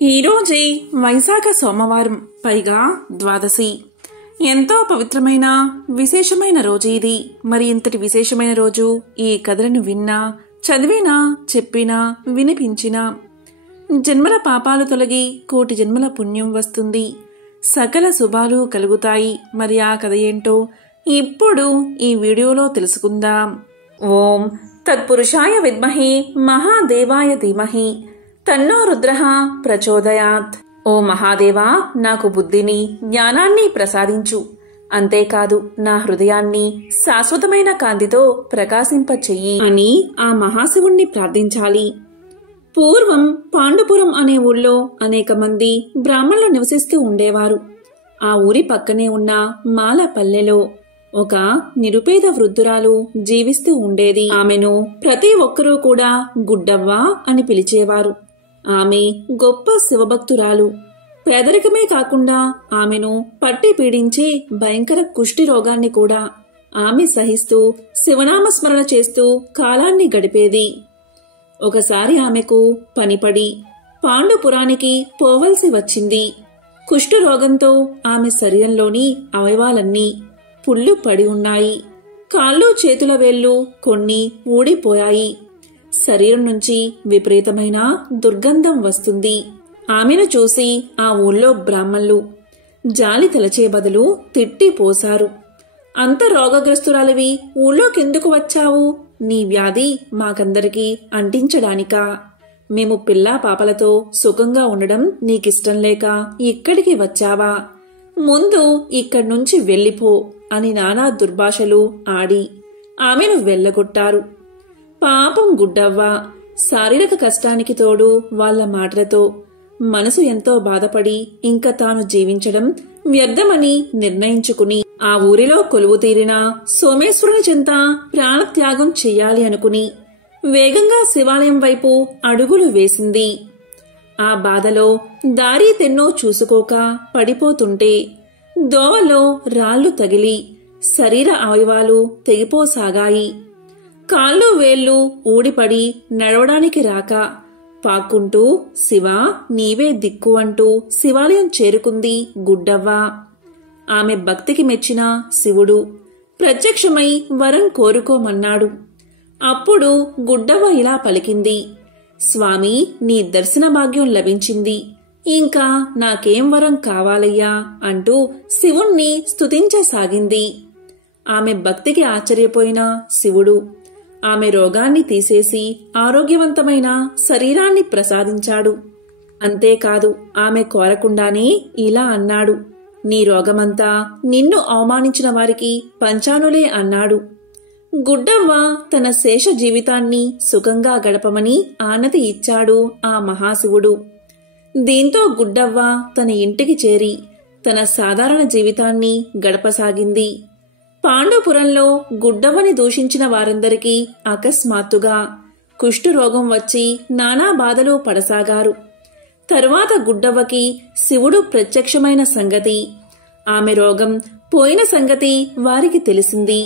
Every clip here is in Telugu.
ఈరోజే వైశాఖ సోమవారం, పైగా ద్వాదశి. ఎంతో పవిత్రమైన విశేషమైన రోజు ఇది. మరి ఇంతటి విశేషమైన రోజు ఈ కథలను విన్నా, చదివినా, చెప్పినా, వినిపించినా జన్మల పాపాలు తొలగి కోటి జన్మల పుణ్యం వస్తుంది, సకల శుభాలు కలుగుతాయి. మరి ఆ కథ ఏంటో ఇప్పుడు ఈ వీడియోలో తెలుసుకుందాం. ఓం తత్పురుషాయ విద్మహే మహాదేవాయ ధీమహి తన్నో రుద్రః ప్రచోదయాత్. ఓ మహాదేవా, నాకు బుద్ధిని, జ్ఞానాన్ని ప్రసాదించు. అంతేకాదు నా హృదయాన్ని శాశ్వతమైన కాంతితో ప్రకాశింపచెయ్యి అని ఆ మహాశివుణ్ణి ప్రార్థించాలి. పూర్వం పాండుపురం అనే ఊళ్ళో అనేక మంది బ్రాహ్మణులు నివసిస్తూ ఉండేవారు. ఆ ఊరి పక్కనే ఉన్న మాలపల్లెలో ఒక నిరుపేద వృద్ధురాలు జీవిస్తూ ఉండేది. ఆమెను ప్రతి ఒక్కరూ కూడా గుడ్డవ్వ అని పిలిచేవారు. ఆమె గొప్ప శివభక్తురాలు. పేదరికమే కాకుండా ఆమెను పట్టి పీడించే భయంకర కుష్టి రోగాన్ని కూడా ఆమె సహిస్తూ శివనామస్మరణ చేస్తూ కాలాన్ని గడిపేది. ఒకసారి ఆమెకు పనిపడి పాండుపురానికి పోవలసి వచ్చింది. కుష్టు రోగంతో ఆమె శరీరంలోని అవయవాలన్నీ పుళ్ళు పడి ఉన్నాయి. కాళ్ళు చేతుల వేళ్లు కొన్ని ఊడిపోయాయి. శరీరం నుంచి విపరీతమైన దుర్గంధం వస్తుంది. ఆమెను చూసి ఆ ఊళ్ళో బ్రాహ్మణులు జాలి తలచే బదులు తిట్టిపోశారు. అంత రోగగ్రస్తురాలివి ఊళ్ళోకెందుకు వచ్చావు? నీ వ్యాధి మాకందరికీ అంటించడానికా? మేము పిల్లా పాపలతో సుఖంగా ఉండడం నీకిష్టం లేక ఇక్కడికి వచ్చావా? ముందు ఇక్కడ్నుంచి వెళ్ళిపో అని నానా దుర్భాషలు ఆడి ఆమెను వెళ్ళగొట్టారు. పాపం గుడ్డవ్వ శారీరక కష్టానికి తోడు వాళ్ల మాటలతో మనసు ఎంతో బాధపడి ఇంకా తాను జీవించడం వ్యర్థమని నిర్ణయించుకుని ఆ ఊరిలో కొలువు తీరిన సోమేశ్వరుని చెంత ప్రాణత్యాగం చెయ్యాలి అనుకుని వేగంగా శివాలయం వైపు అడుగులు వేసింది. ఆ బాధలో దారి తెన్నో చూసుకోక పడిపోతుంటే దోవలో రాళ్లు తగిలి శరీర అవయవాలు తెగిపోసాగాయి. కాళ్ళు వేళ్లు ఊడిపడి నడవడానికి రాక పాక్కుంటూ శివా నీవే దిక్కు అంటూ శివాలయం చేరుకుంది గుడ్డవ్వ. ఆమె భక్తికి మెచ్చిన శివుడు ప్రత్యక్షమై వరం కోరుకోమన్నాడు. అప్పుడు గుడ్డవ్వ ఇలా పలికింది, స్వామి, నీ దర్శన భాగ్యం లభించింది, ఇంకా నాకేం వరం కావాలయ్యా అంటూ శివుణ్ణి స్తుతించసాగింది. ఆమె భక్తికి ఆశ్చర్యపోయిన శివుడు ఆమె రోగాన్ని తీసేసి ఆరోగ్యవంతమైన శరీరాన్ని ప్రసాదించాడు. అంతేకాదు ఆమె కోరకుండానే ఇలా అన్నాడు, నీ రోగమంతా నిన్ను అవమానించిన వారికి పంచానులే అన్నాడు. గుడ్డవ్వ తన శేష జీవితాన్ని సుఖంగా గడపమని ఆనతి ఇచ్చాడు ఆ మహాశివుడు. దీంతో గుడ్డవ్వ తన ఇంటికి చేరి తన సాధారణ జీవితాన్ని గడపసాగింది. పాండుపురంలో గుడ్డవ్వని దూషించిన వారందరికీ అకస్మాత్తుగా కుష్ఠురోగం వచ్చి నానా బాధలు పడసాగారు. తరువాత గుడ్డవ్వకి శివుడు ప్రత్యక్షమైన సంగతి, ఆమె రోగం పోయిన సంగతి వారికి తెలిసింది.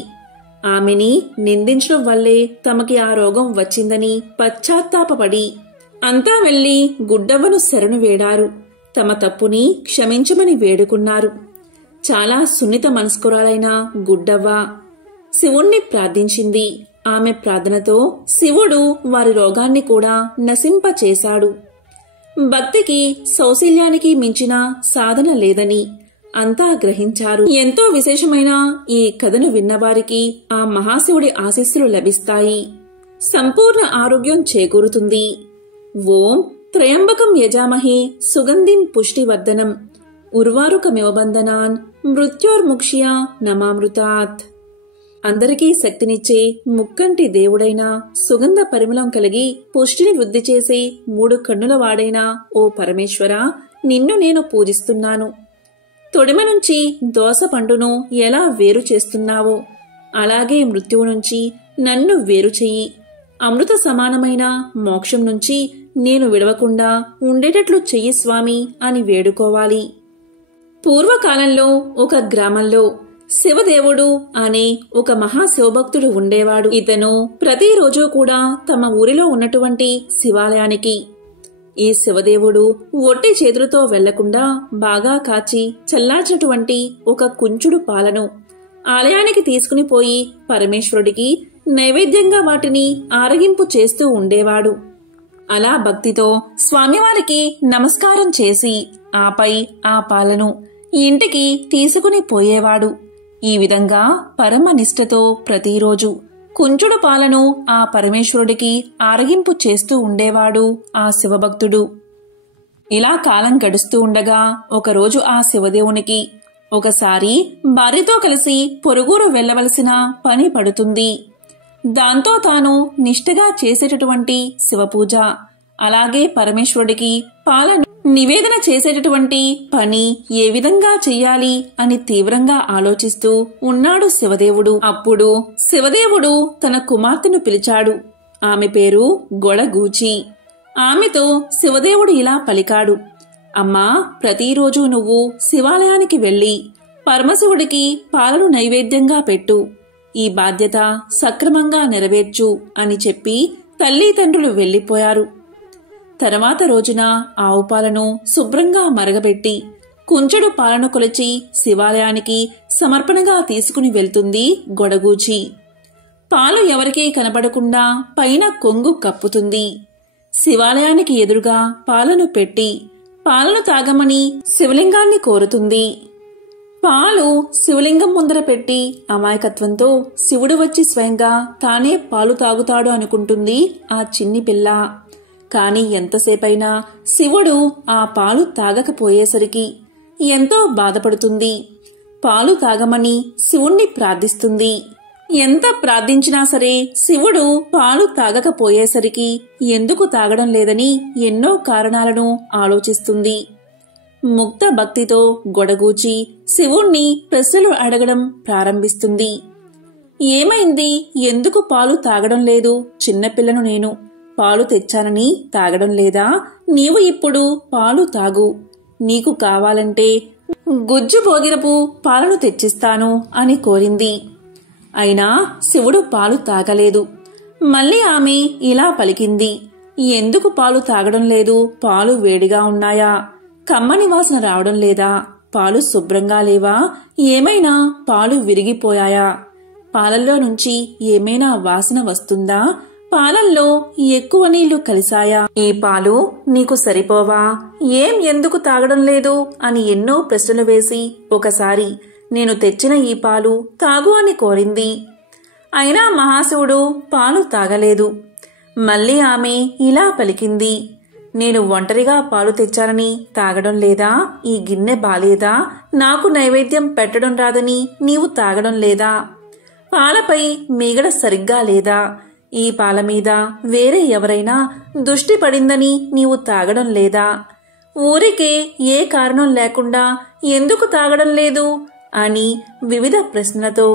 ఆమెని నిందించడం వల్లే తమకి ఆ రోగం వచ్చిందని పశ్చాత్తాపపడి అంతా వెళ్లి గుడ్డవ్వను శరణు వేడారు. తమ తప్పుని క్షమించమని వేడుకున్నారు. చాలా సున్నిత మనస్కురాలైన గుడ్డవ్వ శివుణ్ణి ప్రార్థించింది. ఆమె ప్రార్థనతో శివుడు వారి రోగాన్ని కూడా నశింపచేశాడు. భక్తికి సౌశల్యానికి మించిన సాధన లేదని అంతా గ్రహించారు. ఎంతో విశేషమైన ఈ కథను విన్నవారికి ఆ మహాశివుడి ఆశీస్సులు లభిస్తాయి. సంపూర్ణ ఆరోగ్యం చేకూరుతుంది. ఓం త్రయంబకం యజామహే సుగంధిం పుష్టివర్ధనం ఉర్వారుకమివ బంధనాన్ మృత్యోర్ముక్ష్య నమామృతాత్. అందరికీ శక్తినిచ్చే ముక్కంటి దేవుడైన సుగంధ పరిమళం కలిగి పుష్టిని వృద్ధి చేసే 3 కన్నుల వాడైన ఓ పరమేశ్వర, నిన్ను నేను పూజిస్తున్నాను. తొడిమ నుంచి దోస పండును ఎలా వేరు చేస్తున్నావో అలాగే మృత్యువు నుంచి నన్ను వేరు చెయ్యి. అమృత సమానమైన మోక్షం నుంచి నేను విడవకుండా ఉండేటట్లు చెయ్యి స్వామి అని వేడుకోవాలి. పూర్వకాలంలో ఒక గ్రామంలో శివదేవుడు అనే ఒక మహాశివభక్తుడు ఉండేవాడు. ఇతను ప్రతిరోజు కూడా తమ ఊరిలో ఉన్నటువంటి శివాలయానికి ఈ శివదేవుడు ఒట్టి చేతులతో వెళ్లకుండా బాగా కాచి చల్లార్చినటువంటి ఒక కుంచుడు పాలను ఆలయానికి తీసుకుని పోయి పరమేశ్వరుడికి నైవేద్యంగా వాటిని ఆరగింపు చేస్తూ ఉండేవాడు. అలా భక్తితో స్వామివారికి నమస్కారం చేసి ఆపై ఆ పాలను ఇంటికి తీసుకుని పోయేవాడు. ఈ విధంగా పరమ నిష్ఠతో ప్రతిరోజు కుంచుడు పాలను ఆ పరమేశ్వరుడికి ఆరగింపు చేస్తూ ఉండేవాడు ఆ శివభక్తుడు. ఇలా కాలం గడుస్తూ ఉండగా ఒకరోజు ఆ శివదేవునికి ఒకసారి భార్యతో కలిసి పొరుగురు వెళ్లవలసిన పని పడుతుంది. దాంతో తాను నిష్ఠగా చేసేటటువంటి శివపూజ, అలాగే పరమేశ్వరుడికి పాలను నివేదన చేసేటటువంటి పని ఏ విధంగా చెయ్యాలి అని తీవ్రంగా ఆలోచిస్తూ ఉన్నాడు శివదేవుడు. అప్పుడు శివదేవుడు తన కుమార్తెను పిలిచాడు. ఆమె పేరు గొడగూచి. ఆమెతో శివదేవుడు ఇలా పలికాడు, అమ్మా, ప్రతిరోజు నువ్వు శివాలయానికి వెళ్లి పరమశివుడికి పాలను నైవేద్యంగా పెట్టు. ఈ బాధ్యత సక్రమంగా నెరవేర్చు అని చెప్పి తల్లిదండ్రులు వెళ్లిపోయారు. తర్వాత రోజున ఆవు పాలను శుభ్రంగా మరగబెట్టి కుంచెడు పాలను కొలిచి శివాలయానికి సమర్పణగా తీసుకుని వెళ్తుంది గొడగూచి. పాలు ఎవరికీ కనపడకుండా పైన కొంగు కప్పుతుంది. శివాలయానికి ఎదురుగా పాలను పెట్టి పాలను తాగమని శివలింగాన్ని కోరుతుంది. పాలు శివలింగం ముందర పెట్టి అమాయకత్వంతో శివుడు వచ్చి స్వయంగా తానే పాలు తాగుతాడు అనుకుంటుంది ఆ చిన్ని పిల్ల. కాని ఎంతసేపైనా శివుడు ఆ పాలు తాగకపోయేసరికి ఎంతో బాధపడుతుంది. పాలు తాగమని శివుణ్ణి ప్రార్థిస్తుంది. ఎంత ప్రార్థించినా సరే శివుడు పాలు తాగకపోయేసరికి ఎందుకు తాగడం లేదని ఎన్నో కారణాలను ఆలోచిస్తుంది. ముక్త భక్తితో గొడగూచి శివుణ్ణి ప్రశ్నలు అడగడం ప్రారంభిస్తుంది. ఏమైంది? ఎందుకు పాలు తాగడం లేదు? చిన్నపిల్లను నేను. పాలు తెచ్చానని తాగడం లేదా? నీవు ఇప్పుడు పాలు తాగు. నీకు కావాలంటే గుజ్జు భోగిరపు పాలను తెచ్చిస్తాను అని కోరింది. అయినా శివుడు పాలు తాగలేదు. మళ్ళీ ఆమె ఇలా పలికింది, ఎందుకు పాలు తాగడం లేదు? పాలు వేడిగా ఉన్నాయా? కమ్మని వాసన రావడం లేదా? పాలు శుభ్రంగా లేవా? ఏమైనా పాలు విరిగిపోయాయా? పాలల్లో నుంచి ఏమైనా వాసన వస్తుందా? పాలల్లో ఎక్కువ నీళ్లు కలిసాయా? ఈ పాలు నీకు సరిపోవా? ఎందుకు తాగడం లేదు అని ఎన్నో ప్రశ్నలు వేసి ఒకసారి నేను తెచ్చిన ఈ పాలు తాగు అని కోరింది. అయినా మహాశివుడు పాలు తాగలేదు. మళ్ళీ ఆమె ఇలా పలికింది, నేను ఒంటరిగా పాలు తెచ్చానని తాగడం లేదా? ఈ గిన్నె బాలేదా? నాకు నైవేద్యం పెట్టడం రాదని నీవు తాగడం లేదా? పాలపై మీగడ సరిగ్గా లేదా? ఈ పాల మీద వేరే ఎవరైనా దృష్టి పడిందని నీవు తాగడం లేదా? ఊరికే ఏ కారణం లేకుండా ఎందుకు తాగడం లేదు అని వివిధ ప్రశ్నలతో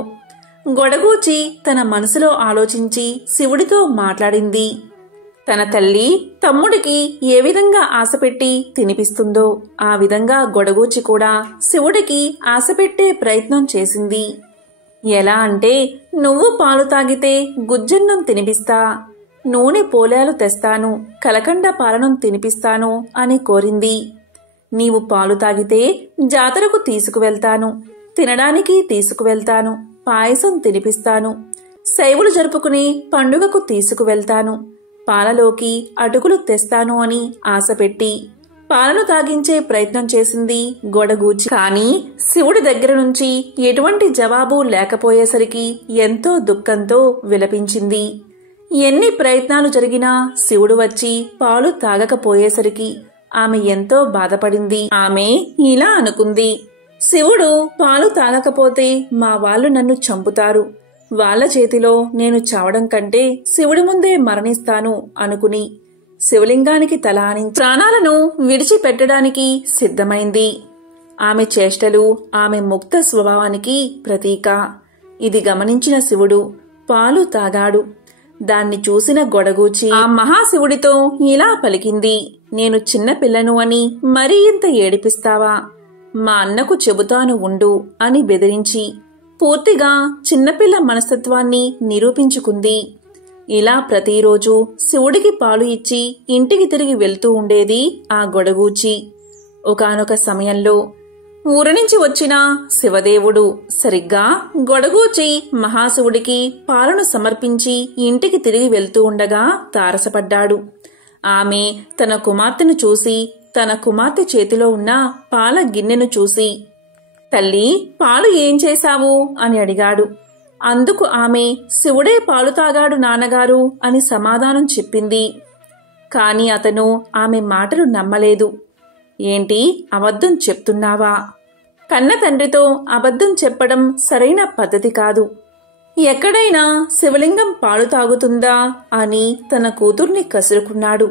గొడగూచి తన మనసులో ఆలోచించి శివుడితో మాట్లాడింది. తన తల్లి తమ్ముడికి ఏ విధంగా ఆశపెట్టి తినిపిస్తుందో ఆ విధంగా గొడగూచి కూడా శివుడికి ఆశపెట్టే ప్రయత్నం చేసింది. ఎలా అంటే, నువ్వు పాలు తాగితే గుజ్జన్నం తినిపిస్తా, నూనె పోలేలు తెస్తాను, కలకండ పాలనం తినిపిస్తాను అని కోరింది. నీవు పాలు తాగితే జాతరకు తీసుకువెళ్తాను, తినడానికి తీసుకువెళ్తాను, పాయసం తినిపిస్తాను, శైవులు జరుపుకుని పండుగకు తీసుకువెళ్తాను, పాలలోకి అటుకులు తెస్తాను అని ఆశపెట్టి పాలను తాగించే ప్రయత్నం చేసింది గొడగూచి. కాని శివుడి దగ్గర నుంచి ఎటువంటి జవాబు లేకపోయేసరికి ఎంతో దుఃఖంతో విలపించింది. ఎన్ని ప్రయత్నాలు జరిగినా శివుడు వచ్చి పాలు తాగకపోయేసరికి ఆమె ఎంతో బాధపడింది. ఆమె ఇలా అనుకుంది, శివుడు పాలు తాగకపోతే మా వాళ్ళు నన్ను చంపుతారు. వాళ్ల చేతిలో నేను చావడం కంటే శివుడి ముందే మరణిస్తాను అనుకుని శివలింగానికి తల ఆనించి ప్రాణాలను విడిచిపెట్టడానికి సిద్ధమైంది. ఆమె చేష్టలు ఆమె ముక్త స్వభావానికి ప్రతీక. ఇది గమనించిన శివుడు పాలు తాగాడు. దాన్ని చూసిన గొడగూచి ఆ మహాశివుడితో ఇలా పలికింది, నేను చిన్న పిల్లను అని మరీ ఇంత ఏడిపిస్తావా? మా అన్నకు చెబుతాను ఉండు అని బెదిరించి పూర్తిగా చిన్నపిల్ల మనస్తత్వాన్ని నిరూపించుకుంది. ఇలా ప్రతిరోజు శివుడికి పాలు ఇచ్చి ఇంటికి తిరిగి వెళ్తూ ఉండేది ఆ గొడగూచి. ఒకానొక సమయంలో ఊరి నుంచి వచ్చిన శివదేవుడు సరిగ్గా గొడగూచి మహాశివుడికి పాలను సమర్పించి ఇంటికి తిరిగి వెళ్తూ ఉండగా తారసపడ్డాడు. ఆమె తన కుమార్తెను చూసి తన కుమార్తె చేతిలో ఉన్న పాల గిన్నెను చూసి, తల్లి, పాలు ఏం చేశావు అని అడిగాడు. అందుకు ఆమె, శివుడే పాలు తాగాడు నాన్నగారు అని సమాధానం చెప్పింది. కాని అతను ఆమె మాటలు నమ్మలేదు. ఏంటి, అబద్ధం చెప్తున్నావా? కన్న తండ్రితో అబద్ధం చెప్పడం సరైన పద్ధతి కాదు. ఎక్కడైనా శివలింగం పాలు తాగుతుందా అని తన కూతుర్ని కసురుకున్నాడు.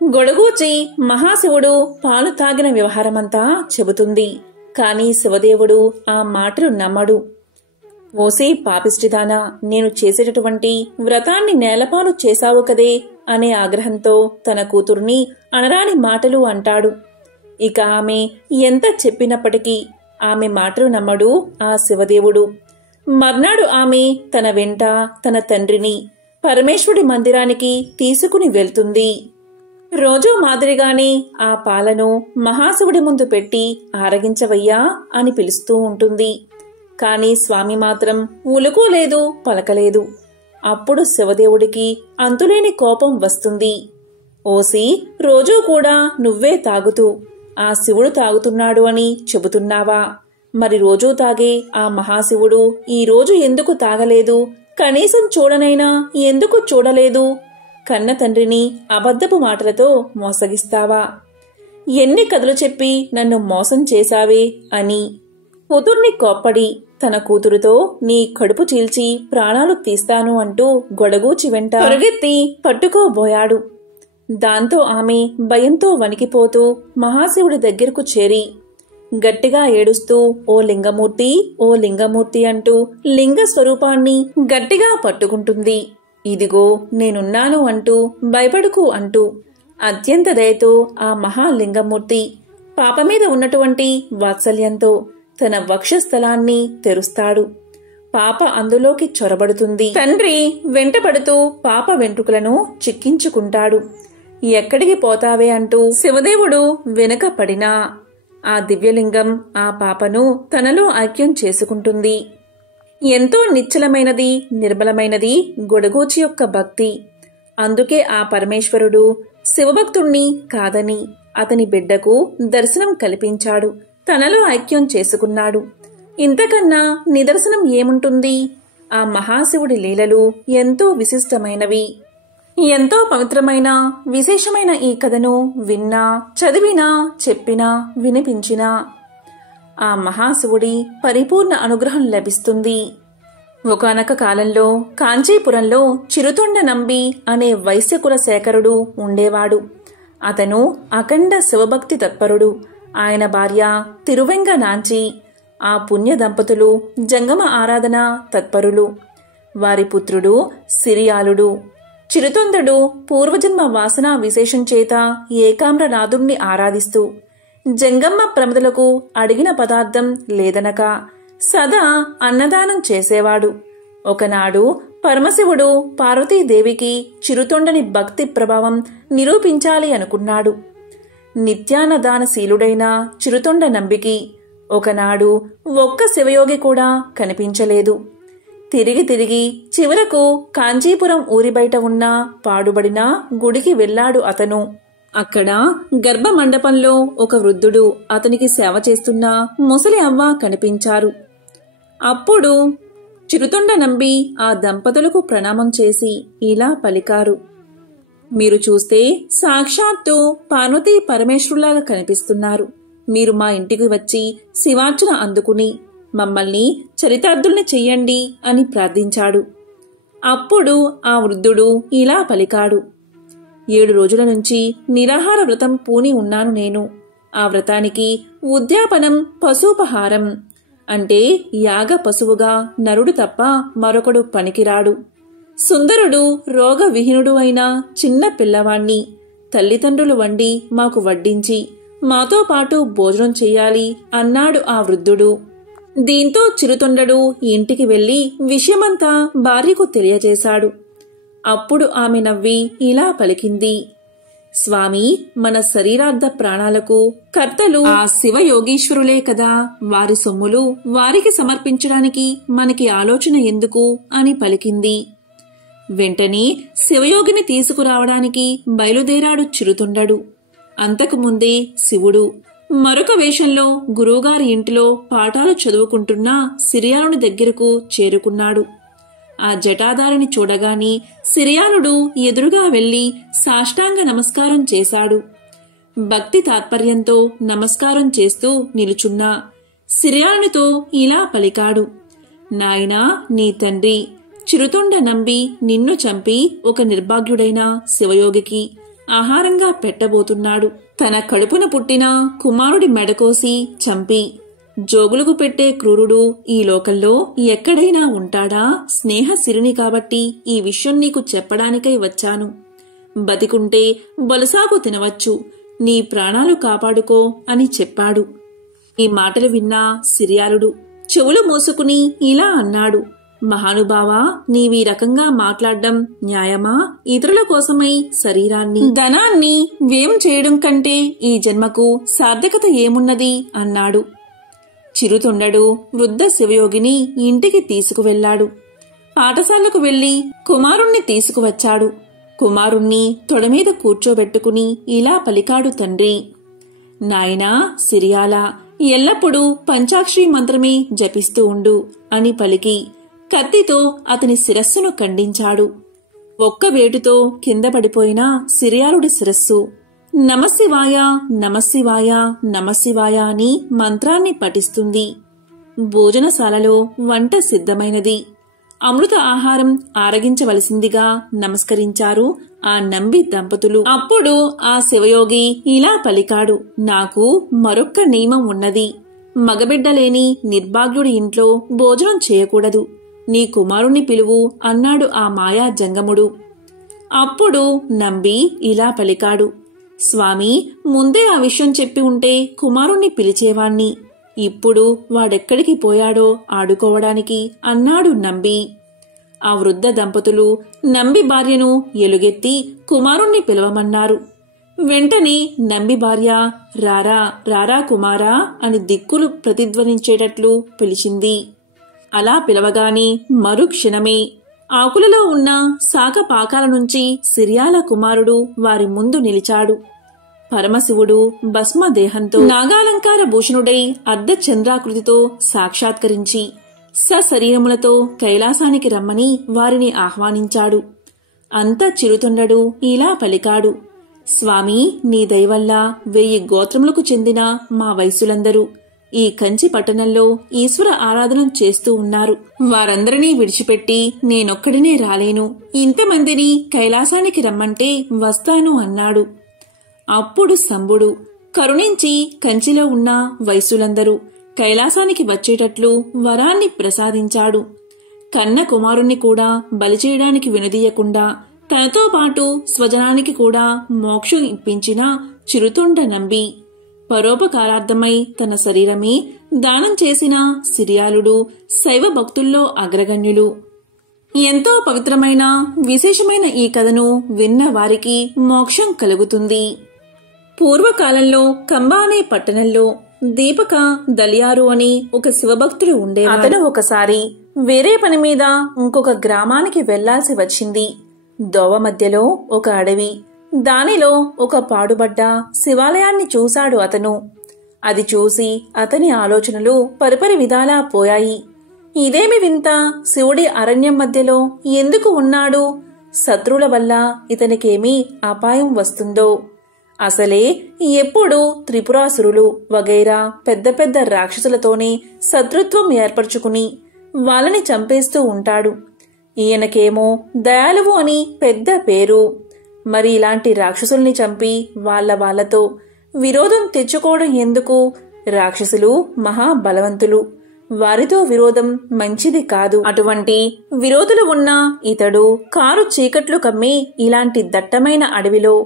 గొడగూచి మహాశివుడు పాలు తాగిన వ్యవహారమంతా చెబుతుంది. కాని శివదేవుడు ఆ మాటలు నమ్మడు. ఓసే పాపిష్టిదానా, నేను చేసేటటువంటి వ్రతాన్ని నేలపాలు చేశావు కదే అనే ఆగ్రహంతో తన కూతుర్ని అనరాని మాటలు అంటాడు. ఇక ఆమె ఎంత చెప్పినప్పటికీ ఆమె మాటలు నమ్మడు ఆ శివదేవుడు. మర్నాడు ఆమె తన వెంట తన తండ్రిని పరమేశ్వరుడి మందిరానికి తీసుకుని వెళ్తుంది. రోజూ మాదిరిగానే ఆ పాలను మహాశివుడి ముందు పెట్టి ఆరగించవయ్యా అని పిలుస్తూ ఉంటుంది. కాని స్వామి మాత్రం ఉలుకోలేదు, పలకలేదు. అప్పుడు శివదేవుడికి అంతులేని కోపం వస్తుంది. ఓసి, రోజూ కూడా నువ్వే తాగుతూ ఆ శివుడు తాగుతున్నాడు అని చెబుతున్నావా? మరి రోజూ తాగే ఆ మహాశివుడు ఈ రోజు ఎందుకు తాగలేదు? కనీసం చూడనైనా ఎందుకు చూడలేదు? కన్న తండ్రిని అబద్ధపు మాటలతో మోసగిస్తావా? ఎన్ని కథలు చెప్పి నన్ను మోసం చేశావే అని కూతుర్ని కోప్పడి తన కూతురుతో నీ కడుపు చీల్చి ప్రాణాలు తీస్తాను అంటూ గొడగూచి వెంట పరుగెత్తి పట్టుకోబోయాడు. దాంతో ఆమె భయంతో వణికిపోతూ మహాశివుడి దగ్గరకు చేరి గట్టిగా ఏడుస్తూ ఓ లింగమూర్తి, ఓ లింగమూర్తి అంటూ లింగ స్వరూపాన్ని గట్టిగా పట్టుకుంటుంది. ఇదిగో నేనున్నాను అంటూ భయపడుకు అంటూ అత్యంత దయతో ఆ మహాలింగమూర్తి పాప మీద ఉన్నటువంటి వాత్సల్యంతో తన వక్షస్థలాన్ని తెరుస్తాడు. పాప అందులోకి చొరబడుతుంది. తండ్రి వెంటపడుతూ పాప వెంట్రుకలను చిక్కించుకుంటాడు. ఎక్కడికి పోతావే అంటూ శివదేవుడు వెనుక పడినా ఆ దివ్యలింగం ఆ పాపను తనలో ఐక్యం చేసుకుంటుంది. ఎంతో నిశ్చలమైనది, నిర్మలమైనది గొడగూచి యొక్క భక్తి. అందుకే ఆ పరమేశ్వరుడు శివభక్తుణ్ణి కాదని అతని బిడ్డకు దర్శనం కల్పించాడు, తనలో ఐక్యం చేసుకున్నాడు. ఇంతకన్నా నిదర్శనం ఏముంటుంది? ఆ మహాశివుడి లీలలు ఎంతో విశిష్టమైనవి. ఎంతో పవిత్రమైన విశేషమైన ఈ కథను విన్నా, చదివినా, చెప్పినా, వినిపించినా ఆ మహాశివుడి పరిపూర్ణ అనుగ్రహం లభిస్తుంది. ఒకానొక కాలంలో కాంచీపురంలో చిరుతొండ నంబి అనే వైశ్యకుల శేఖరుడు ఉండేవాడు. అతను అఖండ శివభక్తి తత్పరుడు. ఆయన భార్య తిరువెంగ నాంచి. ఆ పుణ్య దంపతులు జంగమ ఆరాధన తత్పరులు. వారి పుత్రుడు సిరియాలుడు. చిరుతొందడు పూర్వజన్మ వాసనా విశేషం చేత ఏకామ్రనాథుణ్ణి ఆరాధిస్తూ జంగమ్మ ప్రమదలకు అడిగిన పదార్థం లేదనక సదా అన్నదానం చేసేవాడు. ఒకనాడు పరమశివుడు పార్వతీదేవికి చిరుతొండని భక్తి ప్రభావం నిరూపించాలి అనుకున్నాడు. నిత్యాన్నదానశీలుడైన చిరుతొండ నంబికి ఒకనాడు ఒక్క శివయోగి కూడా కనిపించలేదు. తిరిగి తిరిగి చివరకు కాంచీపురం ఊరి బయట ఉన్న పాడుబడిన గుడికి వెళ్లాడు అతను. అక్కడ గర్భమండపంలో ఒక వృద్ధుడు అతనికి సేవ చేస్తున్న ముసలి అవ్వ కనిపించారు. అప్పుడు చిరుతొండ నంబి ఆ దంపతులకు ప్రణామం చేసి ఇలా పలికారు. మీరు చూస్తే సాక్షాత్తు పార్వతీ పరమేశ్వరులాగా కనిపిస్తున్నారు. మీరు మా ఇంటికి వచ్చి శివార్చన అందుకుని మమ్మల్ని చరితార్థుల్ని చెయ్యండి అని ప్రార్థించాడు. అప్పుడు ఆ వృద్ధుడు ఇలా పలికాడు. 7 రోజుల నుంచి నిరాహార వ్రతం పూని ఉన్నాను నేను. ఆ వ్రతానికి ఉద్యాపనం పశుపహారం అంటే యాగ పశువుగా నరుడు తప్ప మరొకడు పనికిరాడు. సుందరుడు రోగ విహీనుడు అయిన చిన్న పిల్లవాణ్ణి తల్లిదండ్రులు వండి మాకు వడ్డించి మాతో పాటు భోజనం చెయ్యాలి అన్నాడు ఆ వృద్ధుడు. దీంతో చిరుతొండడు ఇంటికి వెళ్లి విషయమంతా భార్యకు తెలియజేశాడు. అప్పుడు ఆమె నవ్వి ఇలా పలికింది, స్వామి, మన శరీరార్థ ప్రాణాలకు కర్తలు ఆ శివయోగీశ్వరులే కదా. వారి సొమ్ములు వారికి సమర్పించడానికి మనకి ఆలోచన ఎందుకు అని పలికింది. వెంటనే శివయోగిని తీసుకురావడానికి బయలుదేరాడు చిరుతొండడు. అంతకుముందే శివుడు మరొక వేషంలో గురువుగారి ఇంటిలో పాఠాలు చదువుకుంటున్న సిరియాలుని దగ్గరకు చేరుకున్నాడు. ఆ జటాధారిని చూడగాని సిరియాలుడు ఎదురుగా వెళ్లి సాష్టాంగ నమస్కారం చేశాడు. భక్తి తాత్పర్యంతో నమస్కారం చేస్తూ నిలుచున్న సిరియాలునితో ఇలా పలికాడు, నాయనా, నీ తండ్రి చిరుతొండ నంబి నిన్ను చంపి ఒక నిర్భాగ్యుడైన శివయోగికి ఆహారంగా పెట్టబోతున్నాడు. తన కడుపున పుట్టిన కుమారుడి మెడకోసి చంపి జోగులకు పెట్టే క్రూరుడు ఈ లోకంలో ఎక్కడైనా ఉంటాడా? స్నేహ సిరిని కాబట్టి ఈ విషయం నీకు చెప్పడానికై వచ్చాను. బతికుంటే బొలసాకు తినవచ్చు, నీ ప్రాణాలు కాపాడుకో అని చెప్పాడు. ఈ మాటలు విన్నా సిరియాలుడు చెవులు మూసుకుని ఇలా అన్నాడు, మహానుభావా, నీవీ రకంగా మాట్లాడడం న్యాయమా? ఇతరుల కోసమై శరీరాన్ని, ధనాన్ని వ్యయం చేయడం కంటే ఈ జన్మకు సార్థకత ఏమున్నది అన్నాడు. చిరుతొండడు వృద్ధ శివయోగిని ఇంటికి తీసుకువెళ్లాడు. పాఠశాలకు వెళ్లి కుమారుణ్ణి తీసుకువచ్చాడు. కుమారుణ్ణి తొడమీద కూర్చోబెట్టుకుని ఇలా పలికాడు తండ్రి, నాయనా సిరియాల, ఎల్లప్పుడూ పంచాక్షరి మంత్రమే జపిస్తూ ఉండు అని పలికి కత్తితో అతని శిరస్సును ఖండించాడు. ఒక్క వేటుతో కింద పడిపోయిన సిరియాలుడి శిరస్సు నమశివాయ నమశివాయ నమశివాయ అని మంత్రాన్ని పఠిస్తుంది. భోజనశాలలో వంట సిద్ధమైనది. అమృత ఆహారం ఆరగించవలసిందిగా నమస్కరించారు ఆ నంబి దంపతులు. అప్పుడు ఆ శివయోగి ఇలా పలికాడు, నాకు మరొక్క నియమం ఉన్నది. మగబిడ్డలేని నిర్భాగ్యుడి ఇంట్లో భోజనం చేయకూడదు. నీ కుమారుణ్ణి పిలువు అన్నాడు ఆ మాయా జంగముడు. అప్పుడు నంబి ఇలా పలికాడు, స్వామి, ముందే ఆ విషయం చెప్పి ఉంటే కుమారుణ్ణి పిలిచేవాణ్ణి. ఇప్పుడు వాడెక్కడికి పోయాడో ఆడుకోవడానికి అన్నాడు నంబి. ఆ వృద్ధ దంపతులు నంబి భార్యను ఎలుగెత్తి కుమారుణ్ణి పిలవమన్నారు. వెంటనే నంబి భార్య రారా రారా కుమారా అని దిక్కులు ప్రతిధ్వనించేటట్లు పిలిచింది. అలా పిలవగానే మరుక్షణమే ఆకులలో ఉన్న శాఖపాకాల నుంచి సిరియాల కుమారుడు వారి ముందు నిలిచాడు. పరమశివుడు భస్మదేహంతో నాగాలంకార భూషణుడై అర్ధచంద్రాకృతితో సాక్షాత్కరించి సశరీరములతో కైలాసానికి రమ్మని వారిని ఆహ్వానించాడు. అంత చిరుతొండడు ఇలా పలికాడు, స్వామి, నీ దయవల్ల 1000 గోత్రములకు చెందిన మా వైశ్యులందరూ ఈ కంచి పట్టణంలో ఈశ్వర ఆరాధన చేస్తూ ఉన్నారు. వారందరినీ విడిచిపెట్టి నేనొక్కడినే రాలేను. ఇంతమందిని కైలాసానికి రమ్మంటే వస్తాను అన్నాడు. అప్పుడు శంభుడు కరుణించి కంచిలో ఉన్న వైశ్యులందరూ కైలాసానికి వచ్చేటట్లు వరాన్ని ప్రసాదించాడు. కన్న కుమారుణ్ణి కూడా బలిచేయడానికి వెనుదీయకుండా తనతో పాటు స్వజనానికి కూడా మోక్షం ఇప్పించిన చిరుతొండ నంబి పరోపకారార్థమై తన శరీరమే దానం చేసిన సిరియాలుడు శైవ భక్తుల్లో అగ్రగణ్యులు. ఎంతో పవిత్రమైన విశేషమైన ఈ కథను విన్న వారికి మోక్షం కలుగుతుంది. పూర్వకాలంలో కంబా అనే పట్టణంలో దీపక దలియారు అని ఒక శివభక్తుడు ఉండేవాడు. అతను ఒకసారి వేరే పని మీద ఇంకొక గ్రామానికి వెళ్లాల్సి వచ్చింది. దోవ మధ్యలో ఒక అడవి, దానిలో ఒక పాడుబడ్డ శివాలయాన్ని చూశాడు అతను. అది చూసి అతని ఆలోచనలు పరిపరి విధాలా పోయాయి. ఇదేమి వింత, శివుడి అరణ్యం మధ్యలో ఎందుకు ఉన్నాడు? శత్రువుల వల్ల ఇతనికేమీ అపాయం వస్తుందో? అసలే ఎప్పుడూ త్రిపురాసురులు వగైరా పెద్ద పెద్ద రాక్షసులతోనే శత్రుత్వం ఏర్పరచుకుని వాళ్ళని చంపేస్తూ ఉంటాడు. ఈయనకేమో దయాలువు అని పెద్ద పేరు. మరి ఇలాంటి రాక్షసుల్ని చంపి వాళ్ళతో విరోధం తెచ్చుకోవడం ఎందుకు? రాక్షసులు మహాబలవంతులు, వారితో విరోధం మంచిది కాదు. అటువంటి విరోధులు ఉన్న ఇతడు కారు చీకట్లు కమ్మి ఇలాంటి దట్టమైన అడవిలో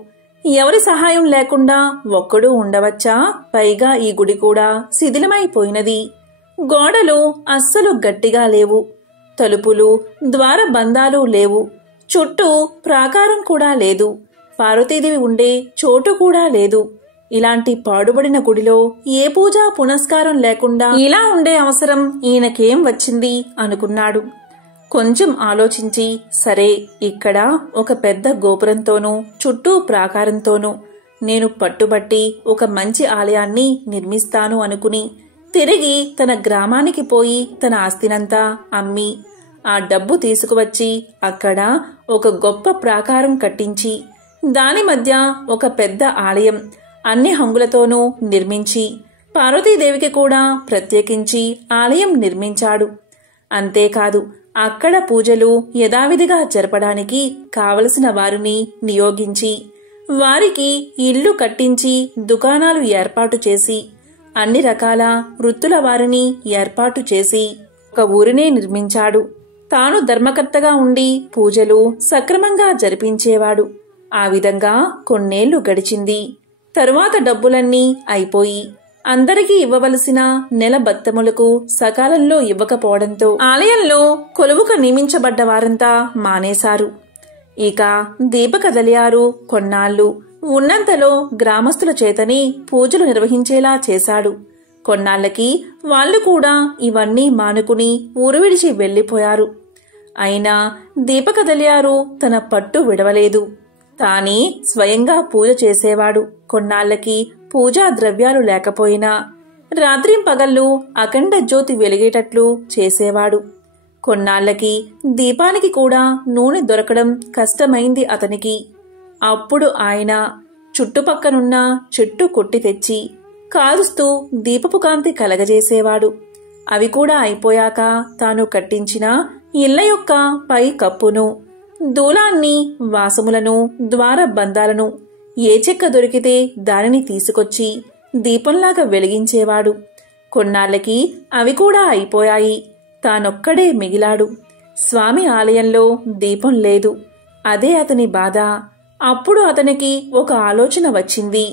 ఎవరి సహాయం లేకుండా ఒక్కడూ ఉండవచ్చా? పైగా ఈ గుడి కూడా శిథిలమైపోయినది. గోడలు అస్సలు గట్టిగా లేవు, తలుపులు ద్వారబంధాలు లేవు. చుట్టూ ప్రాకారం కూడా లేదు, పార్వతీదేవి ఉండే చోటు కూడా లేదు. ఇలాంటి పాడుబడిన గుడిలో ఏ పూజా పునస్కారం లేకుండా ఇలా ఉండే అవసరం ఈయనకేం వచ్చింది అనుకున్నాడు. కొంచెం ఆలోచించి, సరే, ఇక్కడ ఒక పెద్ద గోపురంతోనూ చుట్టూ ప్రాకారంతోనూ నేను పట్టుబట్టి ఒక మంచి ఆలయాన్ని నిర్మిస్తాను అనుకుని తిరిగి తన గ్రామానికి పోయి తన ఆస్తినంతా అమ్మి ఆ డబ్బు తీసుకువచ్చి అక్కడ ఒక గొప్ప ప్రాకారం కట్టించి దాని మధ్య ఒక పెద్ద ఆలయం అన్ని హంగులతోనూ నిర్మించి పార్వతీదేవికి కూడా ప్రత్యేకించి ఆలయం నిర్మించాడు. అంతేకాదు, అక్కడ పూజలు యథావిధిగా జరపడానికి కావలసిన వారిని నియోగించి వారికి ఇల్లు కట్టించి దుకాణాలు ఏర్పాటు చేసి అన్ని రకాల వృత్తుల వారిని ఏర్పాటు చేసి ఒక ఊరినే నిర్మించాడు. తాను ధర్మకర్తగా ఉండి పూజలు సక్రమంగా జరిపించేవాడు. ఆ విధంగా కొన్నేళ్లు గడిచింది. తరువాత డబ్బులన్నీ అయిపోయి అందరికీ ఇవ్వవలసిన నెల బత్తములకు సకాలంలో ఇవ్వకపోవడంతో ఆలయంలో కొలువుకు నియమించబడ్డ వారంతా మానేశారు. ఇక దీపకదలియారు కొన్నాళ్లు ఉన్నంతలో గ్రామస్తుల చేతనే పూజలు నిర్వహించేలా చేశాడు. కొన్నాళ్లకి వాళ్లు కూడా ఇవన్నీ మానుకుని ఊరు విడిచి వెళ్లిపోయారు. అయినా దీపకదలియారు తన పట్టు విడవలేదు. తానే స్వయంగా పూజ చేసేవాడు. కొన్నాళ్లకి పూజా ద్రవ్యాలు లేకపోయినా రాత్రింపగళ్ళు అఖండ జ్యోతి వెలిగేటట్లు చేసేవాడు. కొన్నాళ్లకి దీపానికి కూడా నూనె దొరకడం కష్టమైంది అతనికి. అప్పుడు ఆయన చుట్టుపక్కనున్న చెట్టు కొట్టి తెచ్చి కాలుస్తూ దీపపు కాంతి కలగజేసేవాడు. అవి కూడా అయిపోయాక తాను కట్టించిన ఇళ్ల యొక్క పై కప్పును, దూలాన్ని, వాసములను, ద్వార బంధాలను ఏ చెక్క దొరికితే దానిని తీసుకొచ్చి దీపంలాగా వెలిగించేవాడు. కొన్నాళ్లకి అవి కూడా అయిపోయాయి. తానొక్కడే మిగిలాడు. స్వామి ఆలయంలో దీపం లేదు. అదే అతని బాధ. అప్పుడు అతనికి ఒక ఆలోచన వచ్చింది.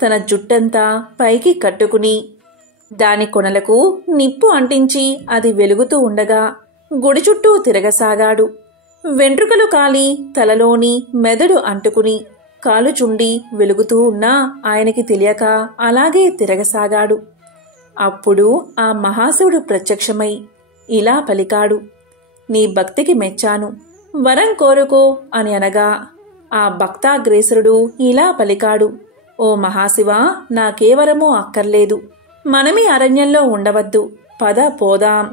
తన జుట్టంతా పైకి కట్టుకుని దాని కొనలకు నిప్పు అంటించి అది వెలుగుతూ ఉండగా గుడి చుట్టూ తిరగసాగాడు. వెంట్రుకలు కాలి తలలోని మెదడు అంటుకుని కాలుచుండి వెలుగుతూ ఉన్నా ఆయనకి తెలియక అలాగే తిరగసాగాడు. అప్పుడు ఆ మహాశివుడు ప్రత్యక్షమై ఇలా పలికాడు, నీ భక్తికి మెచ్చాను, వరం కోరుకో అని అనగా ఆ భక్తాగ్రేసరుడు ఇలా పలికాడు, ఓ మహాశివ, నాకేవరమో అక్కర్లేదు. మనమీ అరణ్యంలో ఉండవద్దు. పద పోదాం.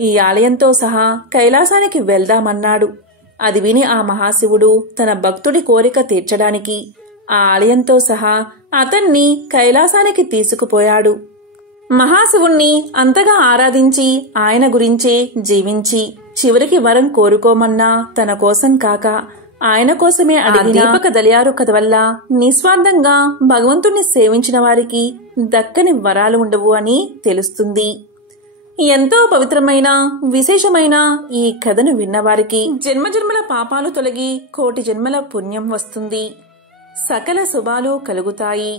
ఈ ఆలయంతో సహా కైలాసానికి వెళ్దామన్నాడు. అది విని ఆ మహాశివుడు తన భక్తుడి కోరిక తీర్చడానికి ఆ ఆలయంతో సహా అతన్ని కైలాసానికి తీసుకుపోయాడు. మహాశివుణ్ణి అంతగా ఆరాధించి ఆయన గురించే జీవించి చివరికి వరం కోరుకోమన్నా తన కోసం కాక ఆయన కోసమే అడిగిన దీపకదలియారు కథ వల్ల నిస్వార్థంగా భగవంతుణ్ణి సేవించిన వారికి దక్కని వరాలు ఉండవు అని తెలుస్తుంది. ఎంతో పవిత్రమైన విశేషమైన ఈ కథను విన్నవారికి జన్మజన్మల పాపాలు తొలగి కోటి జన్మల పుణ్యం వస్తుంది. సకల శుభాలు కలుగుతాయి.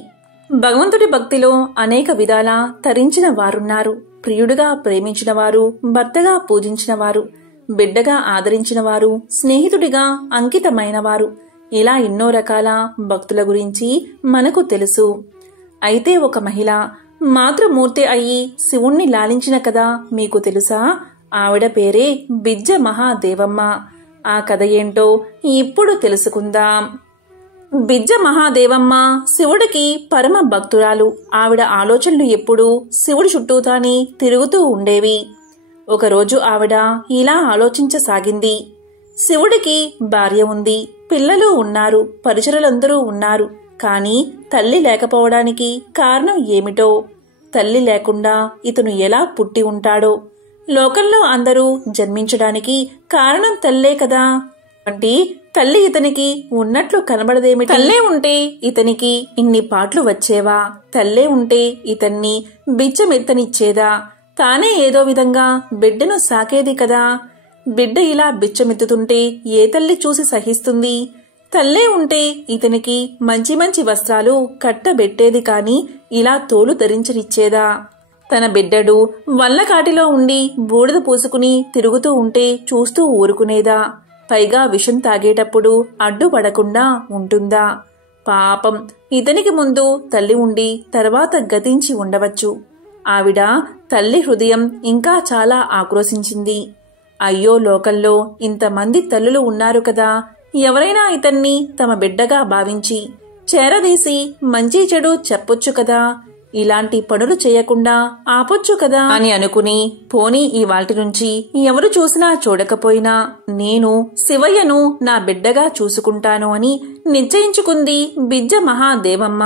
భగవంతుడి భక్తిలో అనేక విధాల తరించిన వారున్నారు. ప్రియుడిగా ప్రేమించిన వారు, భర్తగా పూజించిన వారు, బిడ్డగా ఆదరించిన వారు, స్నేహితుడిగా అంకితమైన వారు, ఇలా ఎన్నో రకాల భక్తుల గురించి మనకు తెలుసు. అయితే ఒక మహిళ మాతృమూర్తి అయి శివుణ్ణి లాలించిన కథ మీకు తెలుసా? ఆవిడ పేరే బిజ్జ మహాదేవమ్మ. ఆ కథ ఏంటో ఇప్పుడు తెలుసుకుందాం. బిజ్జ మహాదేవమ్మ శివుడికి పరమ భక్తురాలు. ఆవిడ ఆలోచనలు ఎప్పుడూ శివుడి చుట్టూతాని తిరుగుతూ ఉండేవి. ఒకరోజు ఆవిడ ఇలా ఆలోచించసాగింది. శివుడికి భార్య ఉంది, పిల్లలు ఉన్నారు, పరిచరులందరూ ఉన్నారు. కాని తల్లి లేకపోవడానికి కారణం ఏమిటో? తల్లి లేకుండా ఇతను ఎలా పుట్టి ఉంటాడో? లోకంలో అందరూ జన్మించడానికి కారణం తల్లే కదా. అంటే తల్లి ఇతనికి ఉన్నట్లు కనబడదేమిటి? తల్లే ఉంటే ఇతనికి ఇన్ని పాటలు వచ్చేవా? తల్లే ఉంటే ఇతన్ని బిచ్చమెత్తనిచ్చేదా? తానే ఏదో విధంగా బిడ్డను సాకేది కదా. బిడ్డ ఇలా బిచ్చమెత్తుతుంటే ఏ తల్లి చూసి సహిస్తుంది? తల్లే ఉంటే ఇతనికి మంచి మంచి వస్త్రాలు కట్టబెట్టేది కాని ఇలా తోలు ధరించనిచ్చేదా? తన బిడ్డడు వల్లకాటిలో ఉండి బూడిద పూసుకుని తిరుగుతూ ఉంటే చూస్తూ ఊరుకునేదా? పైగా విషం తాగేటప్పుడు అడ్డుపడకుండా ఉంటుందా? పాపం, ఇతనికి ముందు తల్లి ఉండి తర్వాత గతించి ఉండవచ్చు. ఆవిడ తల్లి హృదయం ఇంకా చాలా ఆక్రోశించింది. అయ్యో, లోకంలో ఇంతమంది తల్లులు ఉన్నారు కదా, ఎవరైనా ఇతన్ని తమ బిడ్డగా భావించి చేరదీసి మంచి చెడు చెప్పొచ్చు కదా, ఇలాంటి పనులు చేయకుండా ఆపొచ్చు కదా అని అనుకుని, పోనీ ఇవాల్టి నుంచి ఎవరు చూసినా చూడకపోయినా నేను శివయ్యను నా బిడ్డగా చూసుకుంటాను అని నిశ్చయించుకుంది బిజ్జ మహాదేవమ్మ.